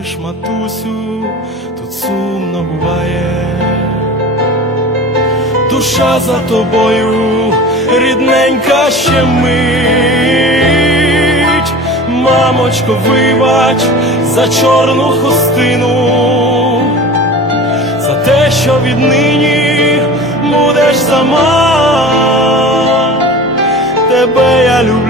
Ти матусю, тут сумно буває. Душа за тобою, рідненька ще мить. Мамочко, вибач за чорну хустину, за те, що віднині будеш сама. Тебе я люблю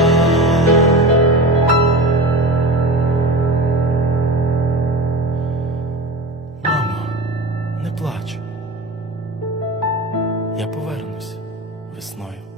Не плач. Я повернусь весною.